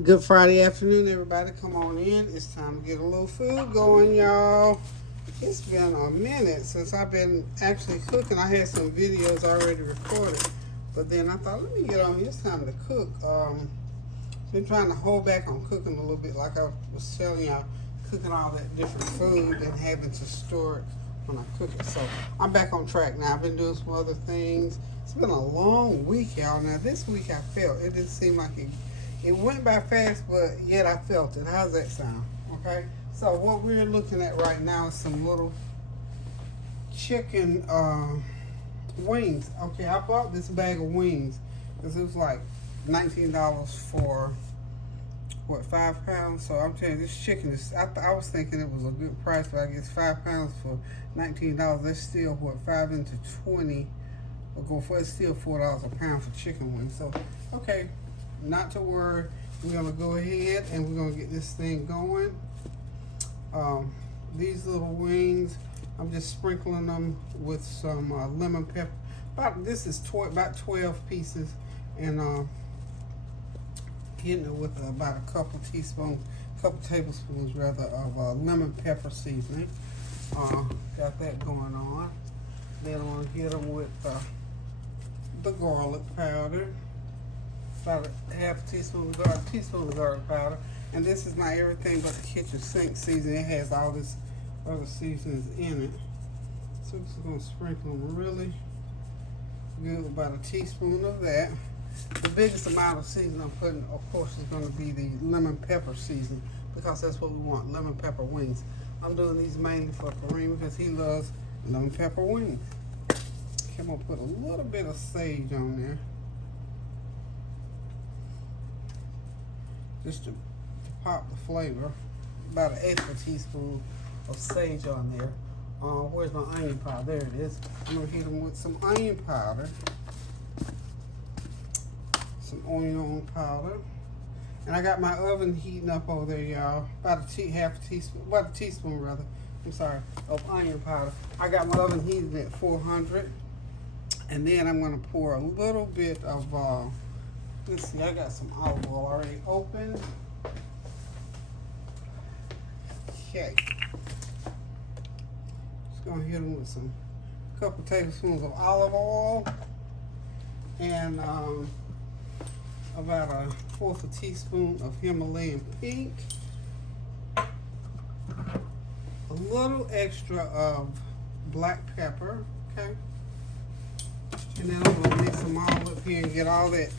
Good Friday afternoon, everybody. Come on in. It's time to get a little food going, y'all. It's been a minute since I've been actually cooking. I had some videos already recorded, but then I thought, let me get on. It's time to cook. Been trying to hold back on cooking a little bit, like I was telling y'all, cooking all that different food and having to store it when I cook it. So I'm back on track now. I've been doing some other things. It's been a long week, y'all. Now this week I felt it didn't seem like it went by fast, but yet I felt it. How's that sound? Okay. So what we're looking at right now is some little chicken wings. Okay, I bought this bag of wings because it was like $19 for what, 5 pounds. So I'm telling you, this chicken is. I was thinking it was a good price, but I guess 5 pounds for $19. That's still what, 5 into 20. Or go for it's still $4 a pound for chicken wings. So okay, not to worry. We're gonna go ahead and we're gonna get this thing going. These little wings, I'm just sprinkling them with some lemon pepper. This is about 12 pieces, and hitting it with about a couple tablespoons rather of lemon pepper seasoning. Got that going on. Then I'm gonna hit them with the garlic powder. About a half teaspoon of garlic powder. And this is my everything but the kitchen sink seasoning. It has all this other seasonings in it. So I'm just gonna sprinkle them really good, about a teaspoon of that. The biggest amount of seasoning I'm putting, of course, is gonna be the lemon pepper seasoning, because that's what we want, lemon pepper wings. I'm doing these mainly for Kareem because he loves lemon pepper wings. Okay, I'm gonna put a little bit of sage on there, just to pop the flavor. About an eighth of a teaspoon of sage on there. Where's my onion powder? There it is. I'm gonna hit them with some onion powder, some onion powder, and I got my oven heating up over there, y'all. About a teaspoon rather. I'm sorry, of onion powder. I got my oven heated at 400, and then I'm gonna pour a little bit of. Let's see, I got some olive oil already open. Okay. Just gonna hit them with a couple tablespoons of olive oil and about a fourth a teaspoon of Himalayan pink. A little extra of black pepper, okay? And then I'm gonna mix them all up here and get all that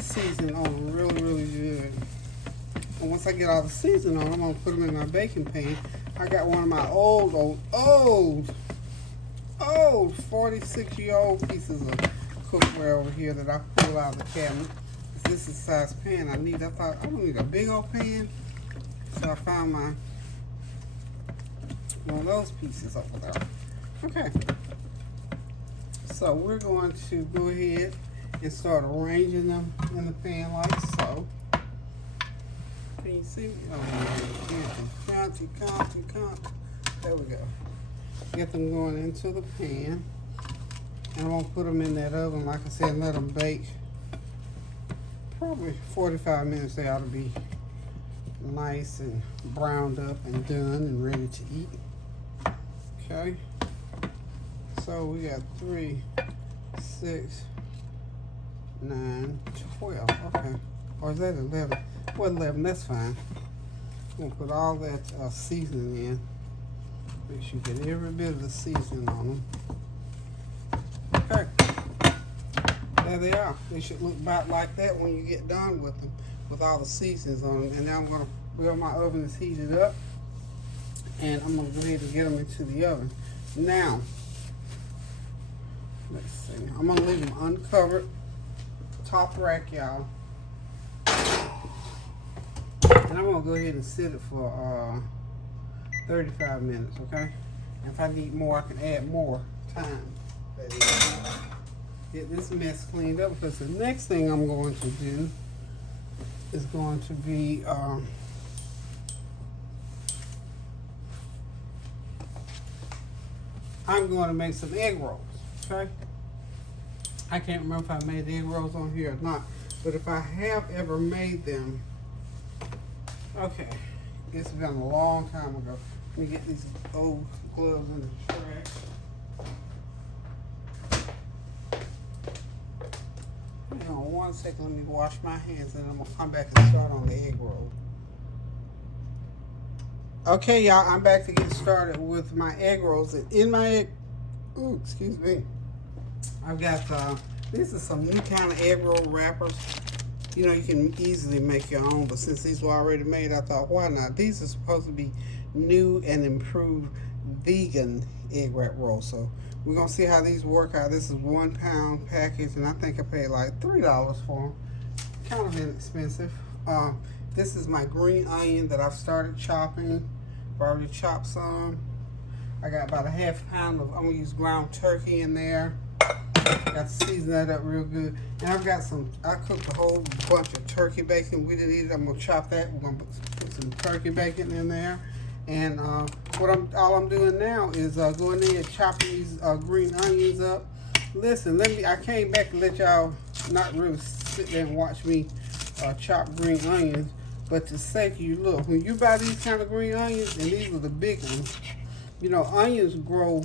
seasoning on really, really good. And once I get all the seasoning on, I'm gonna put them in my baking pan. I got one of my old 46-year-old pieces of cookware over here that I pulled out of the cabinet. This is the size pan I need. I thought I don't need a big old pan, so I found one of those pieces over there. Okay, so we're going to go ahead and start arranging them in the pan like so. Can you see? Oh, county. There we go. Get them going into the pan. And I'm going to put them in that oven, like I said, and let them bake. Probably 45 minutes. They ought to be nice and browned up and done and ready to eat. Okay. So we got 3, 6, 9, 12. Okay. Or is that 11? Well, 11, that's fine. I'm going to put all that seasoning in. Make sure you get every bit of the seasoning on them. Okay. There they are. They should look about like that when you get done with them, with all the seasonings on them. And now I'm going to, my oven is heated up, and I'm going to go ahead and get them into the oven. Now, let's see. I'm going to leave them uncovered, top rack, y'all. And I'm going to go ahead and sit it for 35 minutes, okay? And if I need more, I can add more time. Get this mess cleaned up, because the next thing I'm going to do is going to be I'm going to make some egg rolls, okay? I can't remember if I made egg rolls on here or not, but if I have ever made them, Okay, it's been a long time ago. Let me get these old gloves in the trash. Hang on 1 second, let me wash my hands and I'm gonna come back and start on the egg roll. Okay, y'all, I'm back to get started with my egg rolls. And in my egg, ooh, excuse me, I've got, these are some new kind of egg roll wrappers. You know, you can easily make your own, but since these were already made, I thought, why not? These are supposed to be new and improved vegan egg wrap rolls. So we're going to see how these work out. This is 1 pound package, and I think I paid like $3 for them. Kind of inexpensive. This is my green onion that I've started chopping. I've already chopped some. I got about a ½ pound of, I'm going to use ground turkey in there. Got to season that up real good. And I've got some, I cooked a whole bunch of turkey bacon. We didn't eat it. I'm going to chop that. We're going to put some turkey bacon in there. And all I'm doing now is going in and chopping these green onions up. Listen, I came back to let y'all not really sit there and watch me chop green onions, but to say to you, look, when you buy these kind of green onions, and these are the big ones, you know, onions grow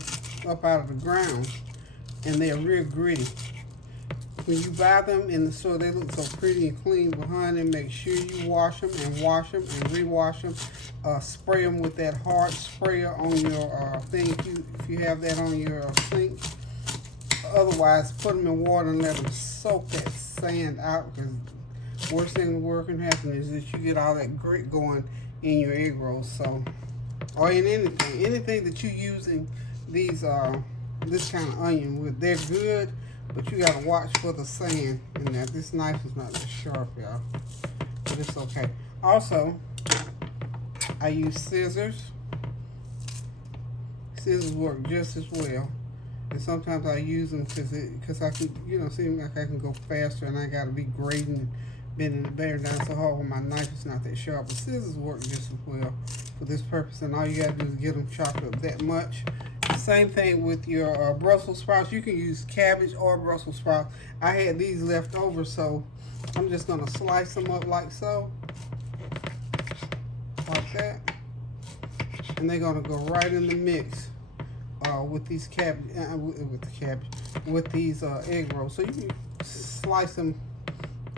up out of the ground, and they're real gritty. When you buy them in the store, they look so pretty and clean behind them. Make sure you wash them and rewash them. Spray them with that hard sprayer on your thing if you have that on your sink. Otherwise, put them in water and let them soak that sand out, because worst thing in the world can happen is that you get all that grit going in your egg rolls. So, or in anything that you're using these this kind of onion with, they're good, but you gotta watch for the sand in there. This knife is not that sharp, y'all, but it's okay. Also, I use scissors. Scissors work just as well, and sometimes I use them because I can, you know, seem like I can go faster, and I gotta be grading, bending the bear down so hard when my knife is not that sharp. But scissors work just as well for this purpose, and all you gotta do is get them chopped up that much. Same thing with your Brussels sprouts. You can use cabbage or Brussels sprouts. I had these left over, so I'm just going to slice them up like so. Like that. And they're going to go right in the mix with these with these egg rolls. So you can slice them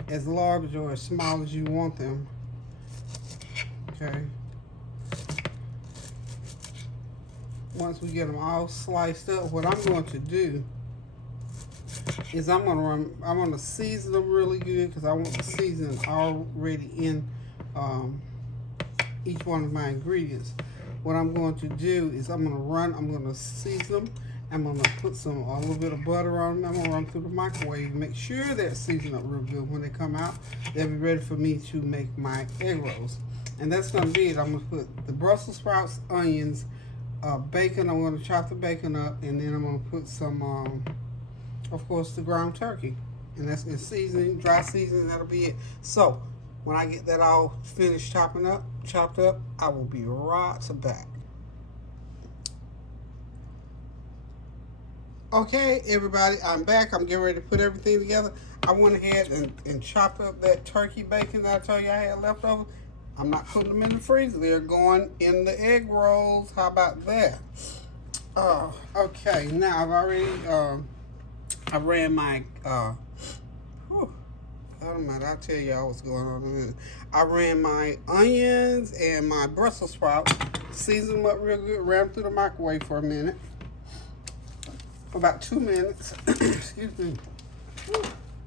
as large or as small as you want them. Okay. Once we get them all sliced up, what I'm going to do is I'm going to season them really good, because I want the seasoning already in each one of my ingredients. What I'm going to do is I'm going to season them. I'm going to put a little bit of butter on them. I'm going to run through the microwave. Make sure they're seasoned up real good. When they come out, they'll be ready for me to make my egg rolls. And that's going to be it. I'm going to put the Brussels sprouts, onions, bacon. I'm going to chop the bacon up, and then I'm going to put some, of course, the ground turkey. And that's in seasoning, dry seasoning, that'll be it. So, when I get that all finished chopped up, I will be right back. Okay, everybody, I'm back. I'm getting ready to put everything together. I went ahead and chopped up that turkey bacon that I told you I had left over. I'm not putting them in the freezer. They're going in the egg rolls. How about that? Okay. Now I've already I ran my I don't matter. I'll tell y'all what's going on in this. I ran my onions and my Brussels sprouts, seasoned them up real good, ran them through the microwave for a minute, for about 2 minutes. Excuse me.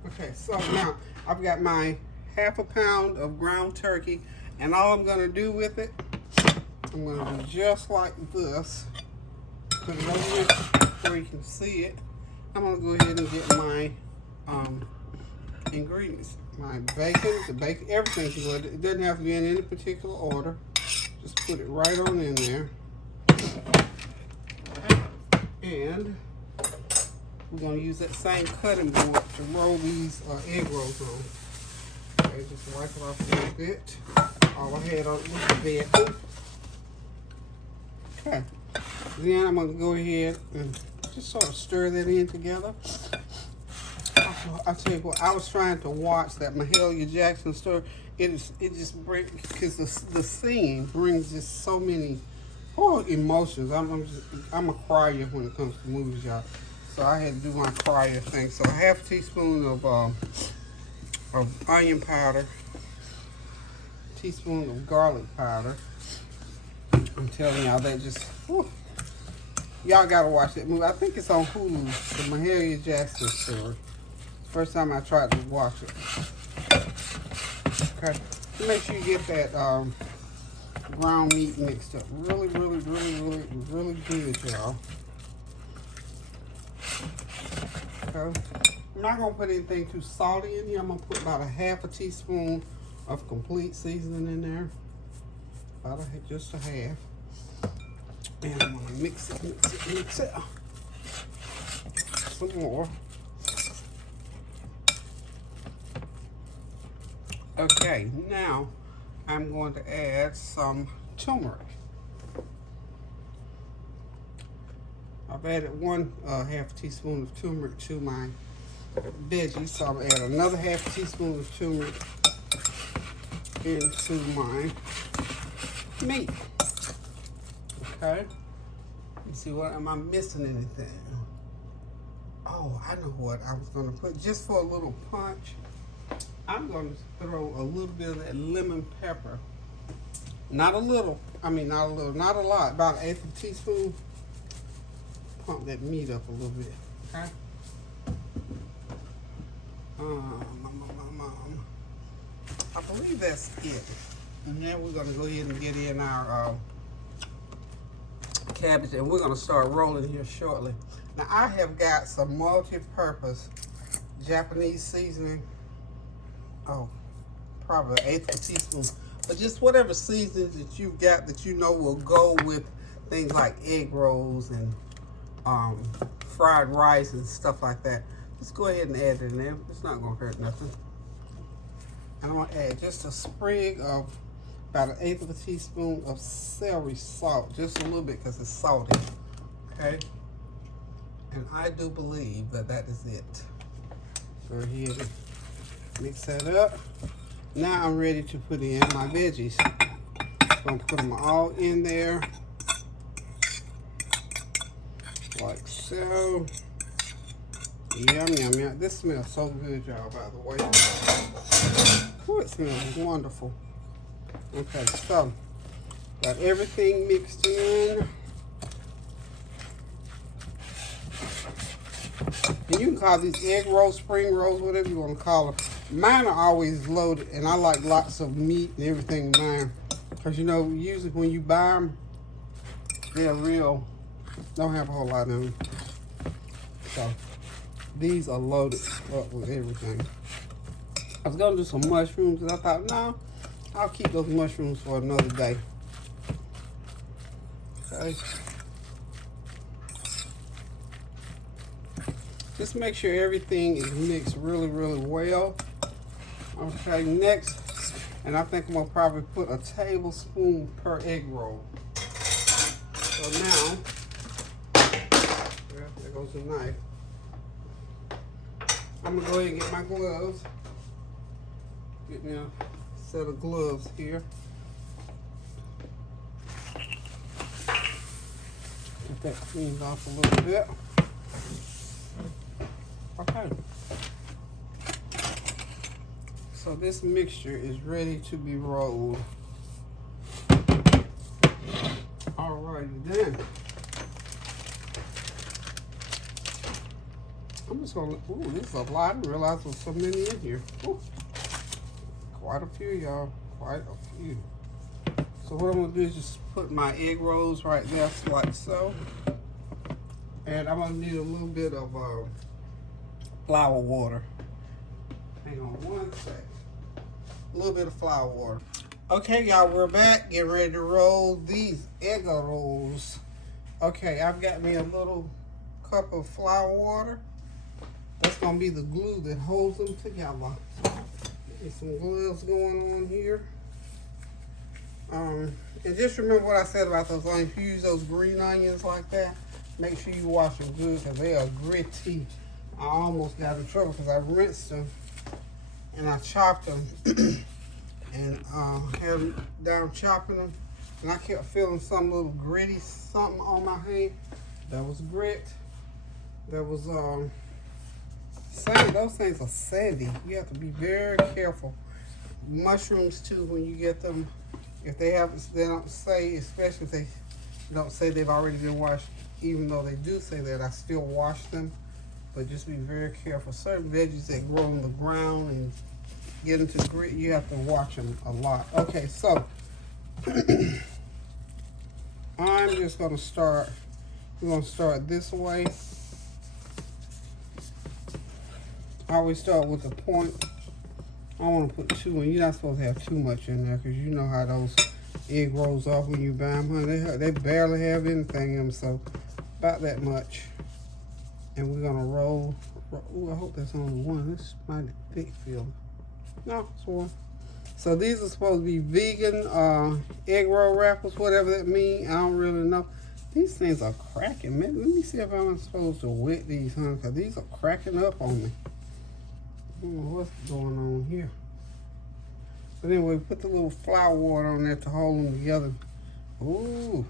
Okay. So now I've got my ½ pound of ground turkey. And all I'm going to do with it, I'm going to do just like this. Put it over here where you can see it. I'm going to go ahead and get my ingredients. My bacon, everything can go. It doesn't have to be in any particular order. Just put it right on in there. And we're going to use that same cutting board to roll these egg rolls on. Okay, just wipe it off a little bit. All I had on was the bacon. Okay. Then I'm going to go ahead and just sort of stir that in together. Okay. I tell you what, I was trying to watch that Mahalia Jackson story. It just brings, because the singing brings just so many emotions. I'm a crier when it comes to movies, y'all. So I had to do my crier thing. So a half teaspoon of onion powder, teaspoon of garlic powder. I'm telling y'all, that just, whew. Y'all gotta watch that movie. I think it's on Hulu, the Mahalia Jackson story. First time I tried to watch it. Okay, make sure you get that ground meat mixed up. Really good, y'all. Okay, I'm not gonna put anything too salty in here. I'm gonna put about a half a teaspoon of complete seasoning in there. Just a half. And I'm gonna mix it. Some more. Okay, now I'm going to add some turmeric. I've added one half teaspoon of turmeric to my veggies, so I'm gonna add another half teaspoon of turmeric into my meat. Okay. Let's see, what am I missing anything? Oh, I know what I was gonna put just for a little punch. I'm gonna throw a little bit of that lemon pepper. Not a little, not a lot, about an eighth of a teaspoon. Pump that meat up a little bit, okay? I believe that's it. And then we're gonna go ahead and get in our cabbage, and we're gonna start rolling here shortly. Now I have got some multi-purpose Japanese seasoning. Oh, probably an eighth of a teaspoon. But just whatever seasonings that you've got that you know will go with things like egg rolls and fried rice and stuff like that. Just go ahead and add it in there. It's not gonna hurt nothing. And I'm gonna add just a sprig of about an eighth of a teaspoon of celery salt, just a little bit because it's salty, okay? And I do believe that that is it. Go ahead and mix that up. Now I'm ready to put in my veggies. I'm gonna put them all in there, like so. Yum, yum, yum. This smells so good, y'all, by the way. Ooh, it smells wonderful. Okay, so got everything mixed in. And you can call these egg rolls, spring rolls, whatever you want to call them. Mine are always loaded, and I like lots of meat and everything in mine. Because, you know, usually when you buy them, they're real, don't have a whole lot in them. So, these are loaded up with everything. I was going to do some mushrooms, and I thought, no, I'll keep those mushrooms for another day. Okay. Just make sure everything is mixed really well. Okay, next, and I think I'm gonna probably put a tablespoon per egg roll. So now, there goes the knife. I'm gonna go ahead and get my gloves. Get me a set of gloves here. Get that cleaned off a little bit. Okay. So this mixture is ready to be rolled. Alrighty then. I'm just gonna, ooh, this is a lot. I didn't realize there was so many in here. Ooh. Quite a few, y'all. Quite a few. So what I'm gonna do is just put my egg rolls right there, like so. And I'm gonna need a little bit of flour water. Hang on one sec. A little bit of flour water. Okay, y'all, we're back. Getting ready to roll these egg rolls. Okay, I've got me a little cup of flour water. That's gonna be the glue that holds them together. Get some gloves going on here. And just remember what I said about those onions. If you use those green onions like that, make sure you wash them good because they are gritty. I almost got in trouble because I rinsed them and I chopped them and had them down chopping them, and I kept feeling some little gritty something on my hand. That was grit. That was sand. Those things are sandy. You have to be very careful. Mushrooms too, when you get them, if they don't say, especially if they don't say they've already been washed, even though they do say that, I still wash them. But just be very careful. Certain veggies that grow on the ground and get into grit, you have to watch them a lot. Okay, so I'm just going to start. We're going to start this way. I always start with a point. I want to put 2 in. You're not supposed to have too much in there because you know how those egg rolls off when you buy them, honey. They barely have anything in them, so about that much. And we're gonna roll. Ooh, I hope that's only one. This mighty thick feeling. No, it's one. So these are supposed to be vegan egg roll wrappers, whatever that means. I don't really know. These things are cracking. Man, let me see if I'm supposed to wet these, honey, because these are cracking up on me. I don't know what's going on here. But anyway, put the little flour water on there to hold them together. Ooh.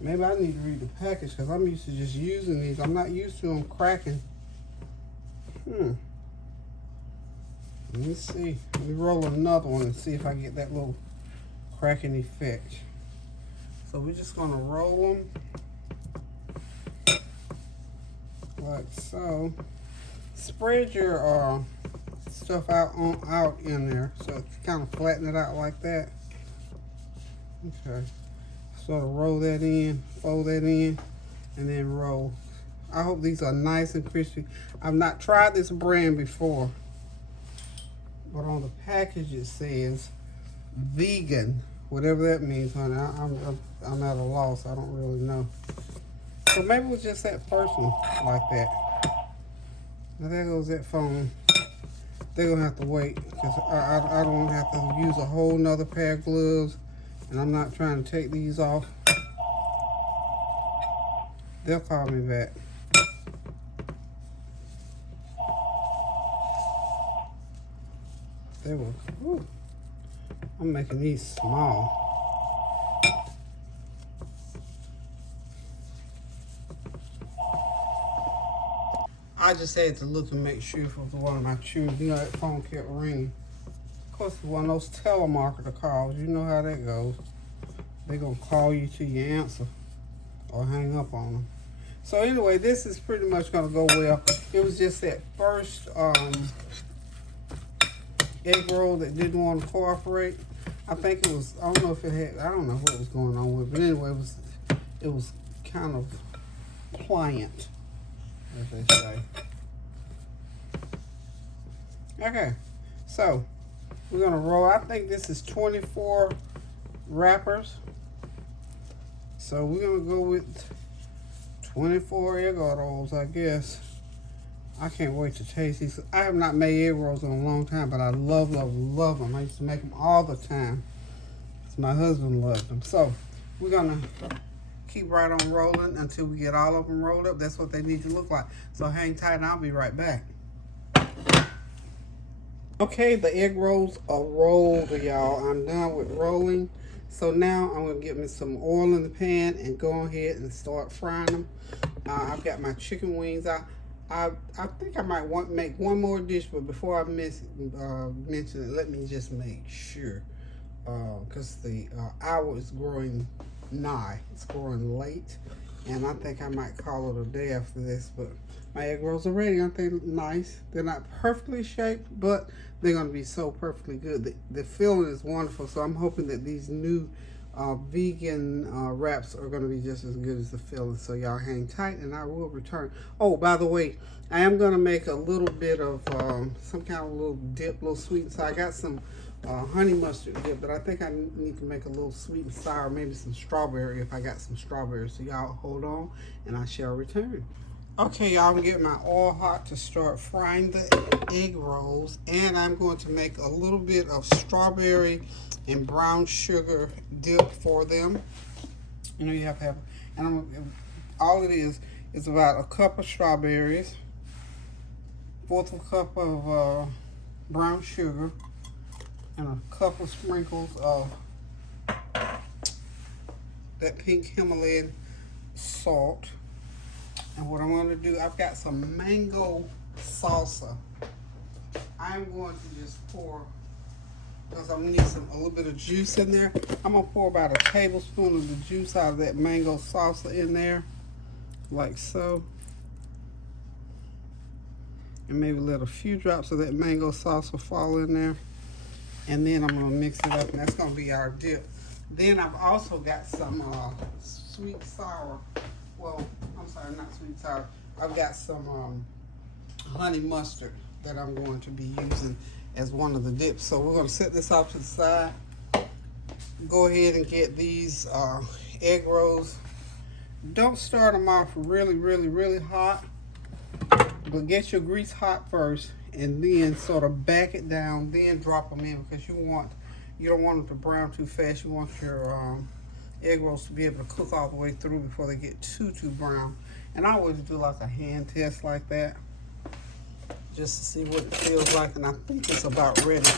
Maybe I need to read the package because I'm used to just using these. I'm not used to them cracking. Let me see. Let me roll another one and see if I get that little cracking effect. So we're just going to roll them like so. Spread your stuff out in there, so kind of flatten it out like that. Okay. Sort of roll that in, fold that in, and then roll. I hope these are nice and crispy. I've not tried this brand before, but on the package it says vegan, whatever that means, honey. I'm at a loss. I don't really know. So maybe it was just that first one like that. Now there goes that phone. They're gonna have to wait because I don't have to use a whole nother pair of gloves. And I'm not trying to take these off. They'll call me back. They will. Ooh, I'm making these small. I just had to look and make sure if it was one of my children. You know, that phone kept ringing. Of course, it's one of those telemarketer calls. You know how that goes. They're going to call you till you answer or hang up on them. So anyway, this is pretty much going to go well. It was just that first egg roll that didn't want to cooperate. I think it was, I don't know if it had, I don't know what was going on with it. But anyway, it was kind of pliant, as they say. Okay, so we're gonna roll. I think this is 24 wrappers. So we're gonna go with 24 egg rolls, I guess. I can't wait to taste these. I have not made egg rolls in a long time, but I love, love, love them. I used to make them all the time. My husband loved them. So we're gonna keep right on rolling until we get all of them rolled up. That's what they need to look like. So hang tight and I'll be right back. Okay, the egg rolls are rolled, y'all. I'm done with rolling. So now I'm gonna get me some oil in the pan and go ahead and start frying them. I've got my chicken wings out. I think I might make one more dish, but before I mention it, let me just make sure. Because the hour is growing nigh. It's growing late. And I think I might call it a day after this. But my egg rolls are ready. Aren't they nice? They're not perfectly shaped, but they're going to be so perfectly good. The filling is wonderful. So I'm hoping that these new vegan wraps are going to be just as good as the filling. So y'all hang tight and I will return. Oh, by the way, I am going to make a little bit of some kind of little dip, little sweet and sour. I got some honey mustard dip, but I think I need to make a little sweet and sour, maybe some strawberry if I got some strawberries. So y'all hold on and I shall return. Okay, y'all, I'm getting my oil hot to start frying the egg rolls, and I'm going to make a little bit of strawberry and brown sugar dip for them. You know, you have to have, and all it is about a cup of strawberries, 1/4 cup of brown sugar, and a couple sprinkles of that pink Himalayan salt. And what I'm going to do, I've got some mango salsa. I'm going to just pour, because I'm going to need a little bit of juice in there. I'm going to pour about a tablespoon of the juice out of that mango salsa in there, like so. And maybe let a few drops of that mango salsa fall in there. And then I'm going to mix it up, and that's going to be our dip. Then I've also got some sweet sour. Well, I'm sorry, not sweet sour. I've got some honey mustard that I'm going to be using as one of the dips. So we're going to set this off to the side. Go ahead and get these egg rolls. Don't start them off really hot, but get your grease hot first, and then sort of back it down, then drop them in, because you don't want them to brown too fast. You want your egg rolls to be able to cook all the way through before they get too brown. And I always do like a hand test like that, just to see what it feels like, and I think it's about ready.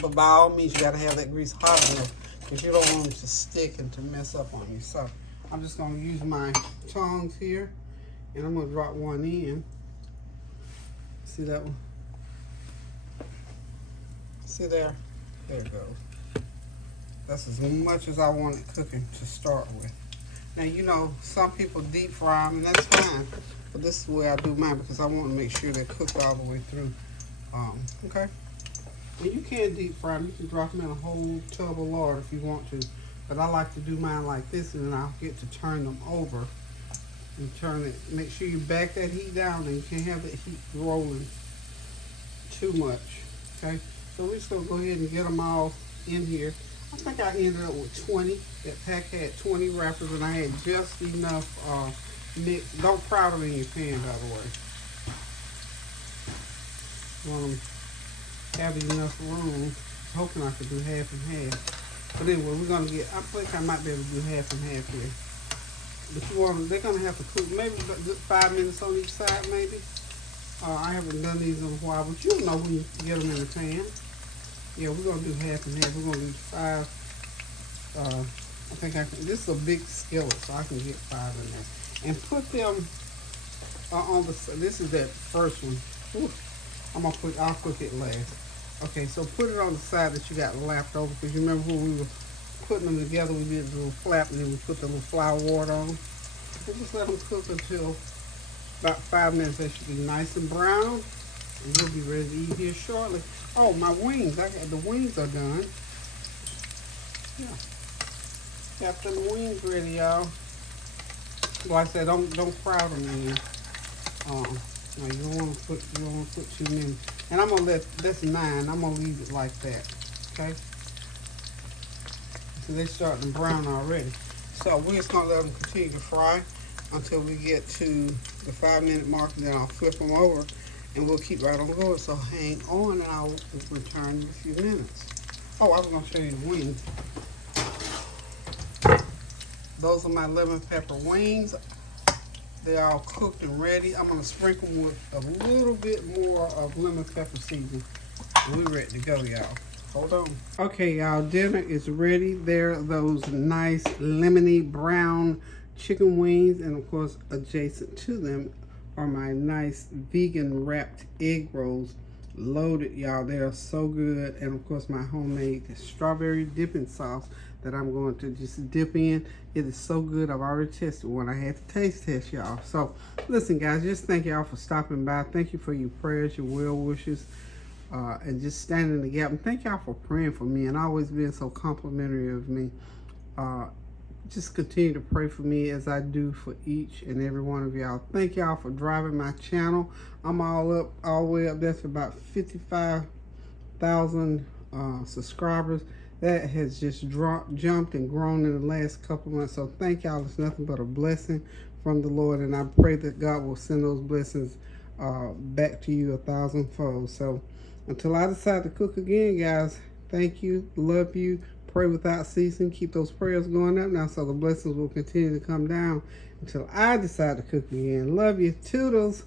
But by all means, you got to have that grease hot enough, because you don't want them to stick and to mess up on you. So I'm just going to use my tongs here, and I'm going to drop one in. See that one? See there? There it goes. That's as much as I want it cooking to start with. Now, you know, some people deep fry them, and that's fine. But this is the way I do mine, because I want to make sure they're cooked all the way through. Okay? And you can deep fry them. You can drop them in a whole tub of lard if you want to. But I like to do mine like this, and then I'll get to turn them over. And turn it. Make sure you back that heat down, and you can't have that heat rolling too much. Okay? So we're just going to go ahead and get them all in here. I think I ended up with 20. That pack had 20 wrappers, and I had just enough mix. Don't crowd them in your pan, by the way. You want them to have enough room. Hoping I could do half and half. But anyway, we're going to get, I think I might be able to do half and half here. But you want them, they're going to have to cook maybe 5 minutes on each side, maybe. I haven't done these in a while, but you'll know when you get them in the pan. Yeah, we're going to do half and half. We're going to do 5. I think I can. This is a big skillet, so I can get 5 in there. And put them on the. This is that first one. Ooh, I'll cook it last. Okay, so put it on the side that you got lapped over, because you remember when we were putting them together, we did a little flap, and then we put the little flour water on. So just let them cook until about 5 minutes. They should be nice and brown. And we'll be ready to eat here shortly. Oh, my wings. The wings are done. Yeah. Got them wings ready, y'all. Like I said, don't crowd them in. No, you don't want to put too many. And I'm gonna that's 9. I'm gonna leave it like that. Okay. So they're starting to brown already. So we're just gonna let them continue to fry until we get to the 5-minute mark, and then I'll flip them over. And we'll keep right on going, so hang on, and I'll return in a few minutes. Oh, I was going to show you the wings. Those are my lemon pepper wings. They're all cooked and ready. I'm going to sprinkle them with a little bit more of lemon pepper seasoning. And we're ready to go, y'all. Hold on. Okay, y'all, dinner is ready. There are those nice lemony brown chicken wings, and of course, adjacent to them are my nice vegan wrapped egg rolls, loaded, y'all. They are so good. And of course, my homemade strawberry dipping sauce that I'm going to just dip in. It is so good. I've already tested one. I had to taste test, y'all. So listen, guys, just thank y'all for stopping by. Thank you for your prayers, your well wishes, and just standing in the gap. And thank y'all for praying for me and always being so complimentary of me. Just continue to pray for me as I do for each and every one of y'all. Thank y'all for driving my channel. I'm all the way up there to about 55,000 subscribers. That has just jumped and grown in the last couple months. So thank y'all. It's nothing but a blessing from the Lord. And I pray that God will send those blessings back to you 1,000-fold. So until I decide to cook again, guys, thank you. Love you. Pray without ceasing. Keep those prayers going up now, so the blessings will continue to come down until I decide to cook again. Love you. Toodles.